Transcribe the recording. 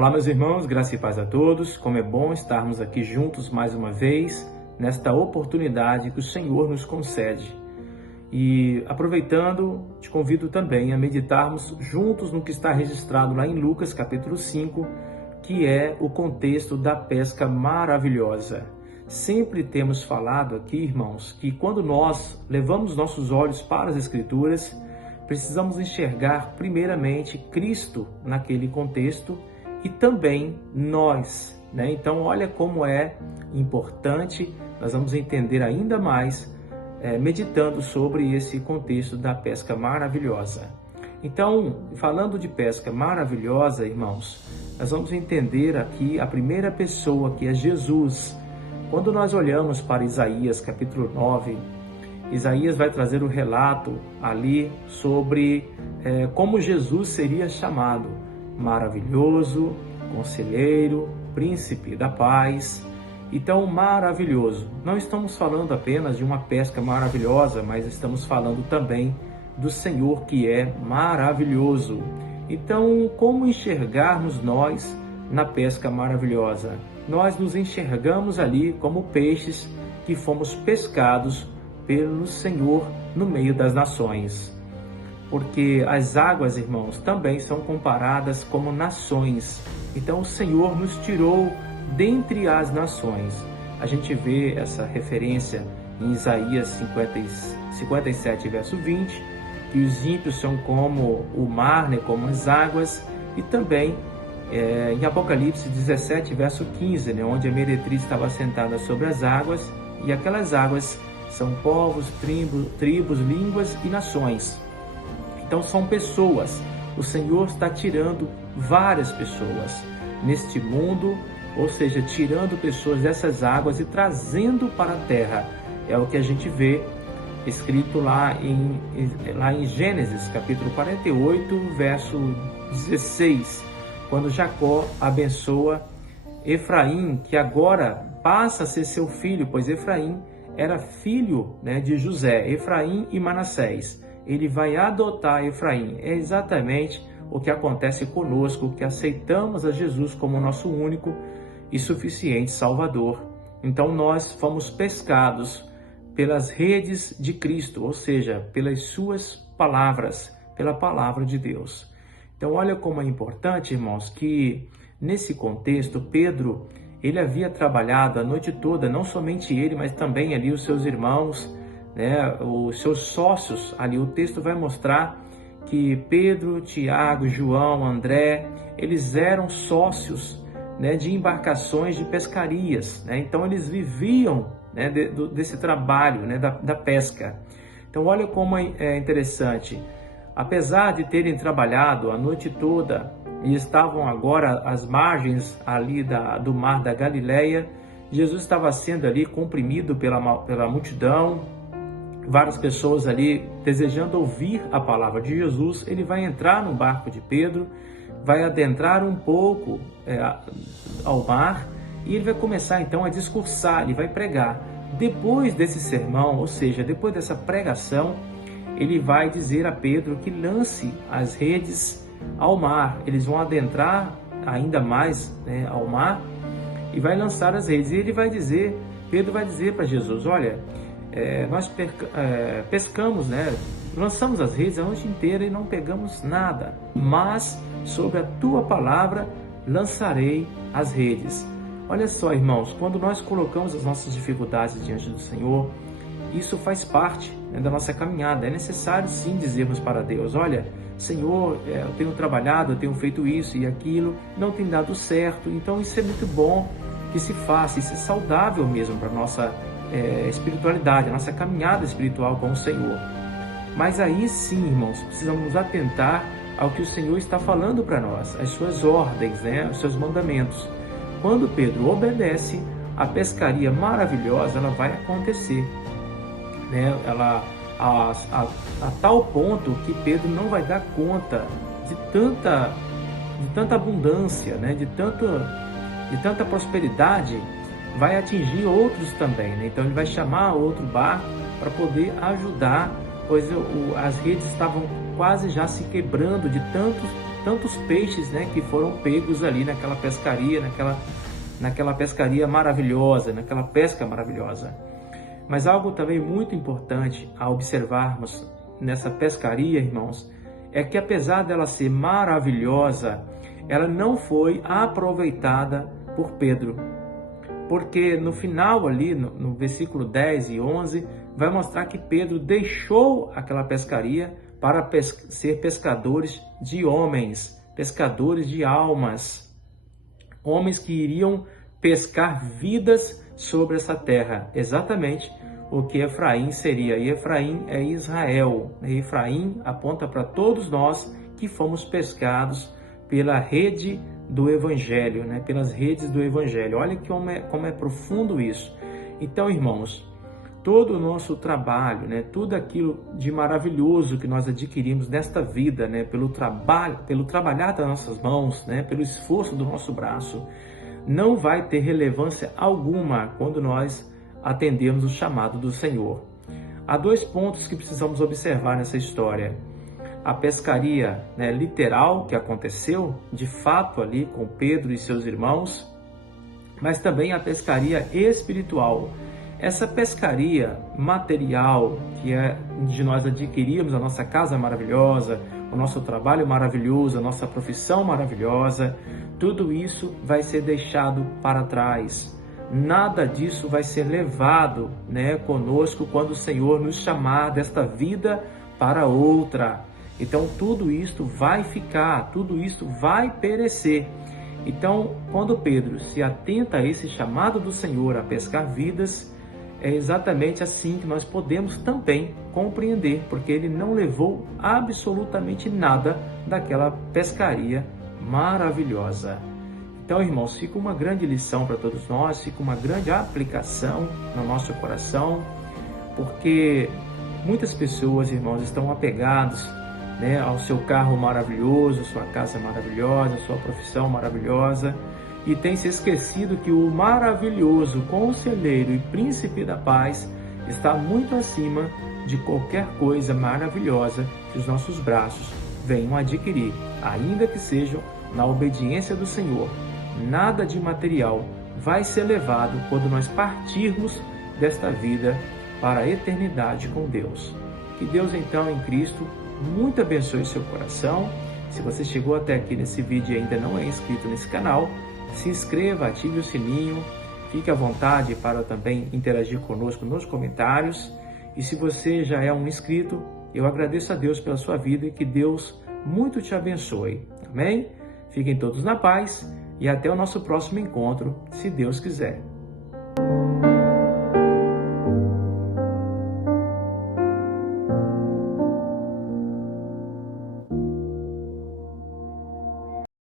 Olá, meus irmãos, graça e paz a todos. Como é bom estarmos aqui juntos mais uma vez, nesta oportunidade que o Senhor nos concede. E aproveitando, te convido também a meditarmos juntos no que está registrado lá em Lucas, capítulo 5, que é o contexto da pesca maravilhosa. Sempre temos falado aqui, irmãos, que quando nós levamos nossos olhos para as Escrituras, precisamos enxergar primeiramente Cristo naquele contexto e também nós, né? Então, olha como é importante, nós vamos entender ainda mais meditando sobre esse contexto da pesca maravilhosa. Então, falando de pesca maravilhosa, irmãos, nós vamos entender aqui a primeira pessoa, que é Jesus. Quando nós olhamos para Isaías, capítulo 9, Isaías vai trazer o relato ali sobre como Jesus seria chamado: maravilhoso, conselheiro, príncipe da paz. Então, maravilhoso. Não estamos falando apenas de uma pesca maravilhosa, mas estamos falando também do Senhor, que é maravilhoso. Então, como enxergarmos nós na pesca maravilhosa? Nós nos enxergamos ali como peixes que fomos pescados pelo Senhor no meio das nações. Porque as águas, irmãos, também são comparadas como nações. Então o Senhor nos tirou dentre as nações. A gente vê essa referência em Isaías 57, verso 20, que os ímpios são como o mar, né, como as águas, e também em Apocalipse 17, verso 15, né, onde a meretriz estava sentada sobre as águas, e aquelas águas são povos, tribos, línguas e nações. Então são pessoas. O Senhor está tirando várias pessoas neste mundo, ou seja, tirando pessoas dessas águas e trazendo para a terra. É o que a gente vê escrito lá em Gênesis, capítulo 48, verso 16, quando Jacó abençoa Efraim, que agora passa a ser seu filho, pois Efraim era filho, né, de José, Efraim e Manassés. Ele vai adotar Efraim. É exatamente o que acontece conosco, que aceitamos a Jesus como nosso único e suficiente Salvador. Então nós fomos pescados pelas redes de Cristo, ou seja, pelas suas palavras, pela palavra de Deus. Então olha como é importante, irmãos, que nesse contexto Pedro, ele havia trabalhado a noite toda, não somente ele, mas também ali os seus irmãos, né, os seus sócios. Ali o texto vai mostrar que Pedro, Tiago, João, André, eles eram sócios, né, de embarcações de pescarias, né? Então eles viviam, né, desse trabalho, né, da pesca. Então olha como é interessante. Apesar de terem trabalhado a noite toda e estavam agora às margens ali do mar da Galileia, Jesus estava sendo ali comprimido pela multidão, várias pessoas ali desejando ouvir a palavra de Jesus. Ele vai entrar no barco de Pedro, vai adentrar um pouco ao mar e ele vai começar então a discursar, ele vai pregar. Depois desse sermão, ou seja, depois dessa pregação, ele vai dizer a Pedro que lance as redes ao mar. Eles vão adentrar ainda mais, né, ao mar e vai lançar as redes. E ele vai dizer, Pedro vai dizer para Jesus: olha, nós pescamos, né, lançamos as redes a noite inteira e não pegamos nada, mas sobre a tua palavra lançarei as redes. Olha só, irmãos, quando nós colocamos as nossas dificuldades diante do Senhor, isso faz parte, né, da nossa caminhada. É necessário sim dizermos para Deus: olha, Senhor, eu tenho trabalhado, eu tenho feito isso e aquilo, não tem dado certo. Então isso é muito bom que se faça, isso é saudável mesmo para a nossa espiritualidade, a nossa caminhada espiritual com o Senhor. Mas aí sim, irmãos, precisamos nos atentar ao que o Senhor está falando para nós, as suas ordens, né, os seus mandamentos. Quando Pedro obedece, a pescaria maravilhosa ela vai acontecer, né? A tal ponto que Pedro não vai dar conta de tanta abundância, né? de tanta prosperidade, vai atingir outros também, né? Então ele vai chamar outro barco para poder ajudar, pois as redes estavam quase já se quebrando de tantos peixes, né, que foram pegos ali naquela pescaria, naquela pescaria maravilhosa, naquela pesca maravilhosa. Mas algo também muito importante a observarmos nessa pescaria, irmãos, é que apesar dela ser maravilhosa, ela não foi aproveitada por Pedro. Porque no final ali, no versículo 10 e 11, vai mostrar que Pedro deixou aquela pescaria para ser pescadores de homens, pescadores de almas, homens que iriam pescar vidas sobre essa terra, exatamente o que Efraim seria. E Efraim é Israel. Efraim aponta para todos nós que fomos pescados pela rede do Evangelho, né? Pelas redes do Evangelho. Olha como é profundo isso. Então, irmãos, todo o nosso trabalho, né? Tudo aquilo de maravilhoso que nós adquirimos nesta vida, né? Pelo trabalhar das nossas mãos, né? Pelo esforço do nosso braço, não vai ter relevância alguma quando nós atendemos o chamado do Senhor. Há dois pontos que precisamos observar nessa história. A pescaria, né, literal que aconteceu, de fato, ali com Pedro e seus irmãos, mas também a pescaria espiritual. Essa pescaria material, que é de nós adquirirmos a nossa casa maravilhosa, o nosso trabalho maravilhoso, a nossa profissão maravilhosa, tudo isso vai ser deixado para trás. Nada disso vai ser levado, né, conosco quando o Senhor nos chamar desta vida para outra. Então tudo isso vai ficar, tudo isso vai perecer. Então, quando Pedro se atenta a esse chamado do Senhor a pescar vidas, é exatamente assim que nós podemos também compreender, porque ele não levou absolutamente nada daquela pescaria maravilhosa. Então, irmãos, fica uma grande lição para todos nós, fica uma grande aplicação no nosso coração, porque muitas pessoas, irmãos, estão apegados, né, ao seu carro maravilhoso, sua casa maravilhosa, sua profissão maravilhosa, e tem se esquecido que o maravilhoso conselheiro e príncipe da paz está muito acima de qualquer coisa maravilhosa que os nossos braços venham adquirir, ainda que sejam na obediência do Senhor. Nada de material vai ser levado quando nós partirmos desta vida para a eternidade com Deus. Que Deus, então, em Cristo, muito abençoe seu coração. Se você chegou até aqui nesse vídeo e ainda não é inscrito nesse canal, se inscreva, ative o sininho, fique à vontade para também interagir conosco nos comentários. E se você já é um inscrito, eu agradeço a Deus pela sua vida e que Deus muito te abençoe. Amém? Fiquem todos na paz e até o nosso próximo encontro, se Deus quiser.